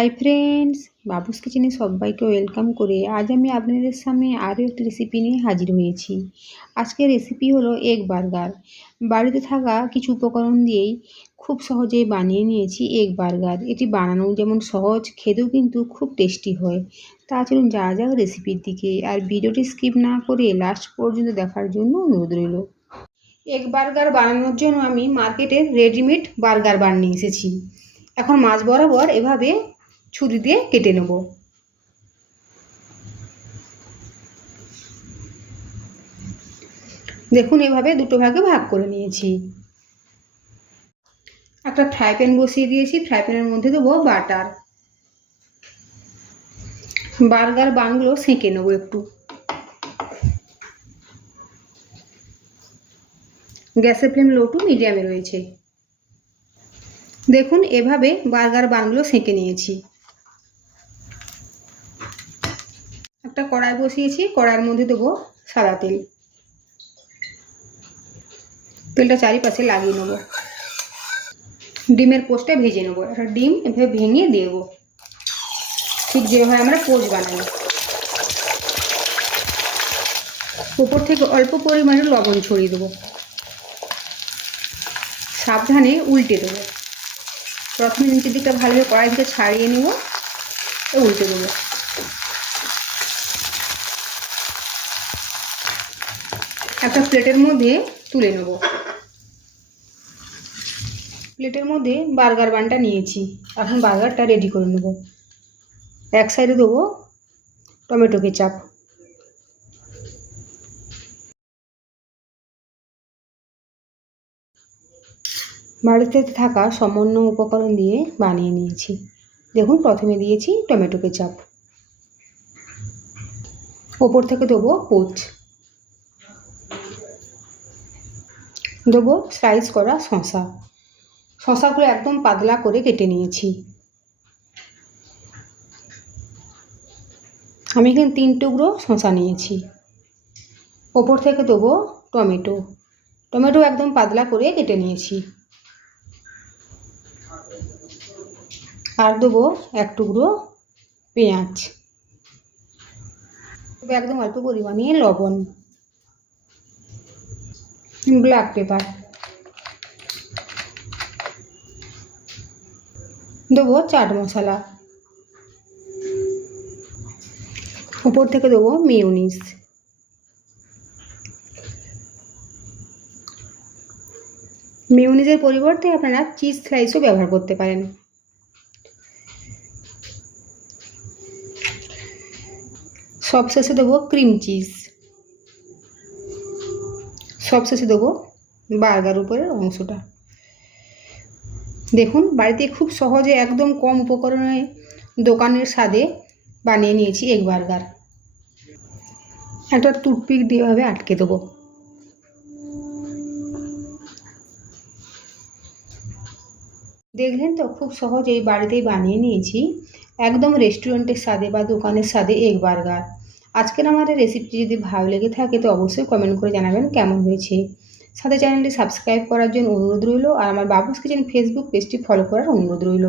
Hi friends, বাবুস কিচেনে সবাইকে welcome করে আজ আমি আপনাদের সামনে আরও একটি রেসিপি নিয়ে হাজির হয়েছি। আজকের রেসিপি হলো এগ বার্গার। বাড়িতে থাকা কিছু উপকরণ দিয়েই খুব সহজেই বানিয়ে নিয়েছি এগ বার্গার। এটি বানানো যেমন সহজ, খেতেও কিন্তু খুব টেস্টি হয়। তা চলুন যাওয়া যাক রেসিপির দিকে, আর ভিডিওটি স্কিপ না করে লাস্ট পর্যন্ত দেখার জন্য অনুরোধ রইল। এগ বার্গার বানানোর জন্য আমি মার্কেটের রেডিমেড বার্গার বান নিয়ে এসেছি। এখন মাছ বরাবর এভাবে ছুরি দিয়ে কেটে নেব। দেখুন এভাবে দুটো ভাগে ভাগ করে নিয়েছি। একটা ফ্রাই প্যান বসিয়ে দিয়েছি, ফ্রাই প্যানের মধ্যে দেবো বাটার। বার্গার বানগুলো সেঁকে নেব একটু। গ্যাসের ফ্লেম লো টু মিডিয়ামে রয়েছে। দেখুন এভাবে বার্গার বানগুলো সেঁকে নিয়েছি। একটা কড়াই বসিয়েছি, কড়াইয়ের মধ্যে দেবো সাদা তেল। তেলটা চারিপাশে লাগিয়ে নেব। ডিমের পোস্টটা ভেজে নেব। একটা ডিম এভাবে ভেঙে দিয়ে দেবো, ঠিক যেভাবে আমরা পোস্ট বানাই। উপর থেকে অল্প পরিমাণে লবণ ছড়িয়ে দেবো। সাবধানে উল্টে দেবো। প্রথমে নিচের দিকটা ভালোভাবে কড়াই থেকে ছাড়িয়ে নেব, উল্টে দেবো। একটা প্লেটের মধ্যে তুলে নেব। প্লেটের মধ্যে বার্গার বানটা নিয়েছি। এখন বার্গারটা রেডি করে নেব। এক সাইডে দেবো টমেটো কেচাপ। বাড়িতে থাকা সামান্য উপকরণ দিয়ে বানিয়ে নিয়েছি। দেখুন প্রথমে দিয়েছি টমেটো কেচাপ, ওপর থেকে দেবো পোচ, দেবো স্লাইস করা শসা। শসাগুলো একদম পাতলা করে কেটে নিয়েছি। আমি এখানে 3 টুকরো শসা নিয়েছি। ওপর থেকে দেবো টমেটো। টমেটো একদম পাতলা করে কেটে নিয়েছি। আর দেবো 1 টুকরো পেঁয়াজ। একদম অল্প পরিমাণে লবণ, ব্ল্যাক পেপার, দেবো চাট মশলা, উপর থেকে দেবো মেয়োনিজ। মেয়োনিজের পরিবর্তে আপনারা চিজ স্লাইসও ব্যবহার করতে পারেন। সবশেষে দেবো ক্রিম চিজ। সবশেষে দেবো বার্গার উপরের অংশটা। দেখুন বাড়িতে খুব সহজে একদম কম উপকরণে দোকানের স্বাদে বানিয়ে নিয়েছি এগ বার্গার। একটা টুথপিক দিয়ে এভাবে আটকে দেবো। দেখলেন তো, খুব সহজেই বাড়িতেই বানিয়ে নিয়েছি একদম রেস্টুরেন্টের স্বাদে বা দোকানের স্বাদে এগ বার্গার। আজকের আমার এই রেসিপিটি যদি ভালো লেগে থাকে তো অবশ্যই কমেন্ট করে জানাবেন কেমন হয়েছে। সাথে চ্যানেলটি সাবস্ক্রাইব করার জন্য অনুরোধ রইল, আর আমার বাবুস কিচেন ফেসবুক পেজটি ফলো করার অনুরোধ রইল।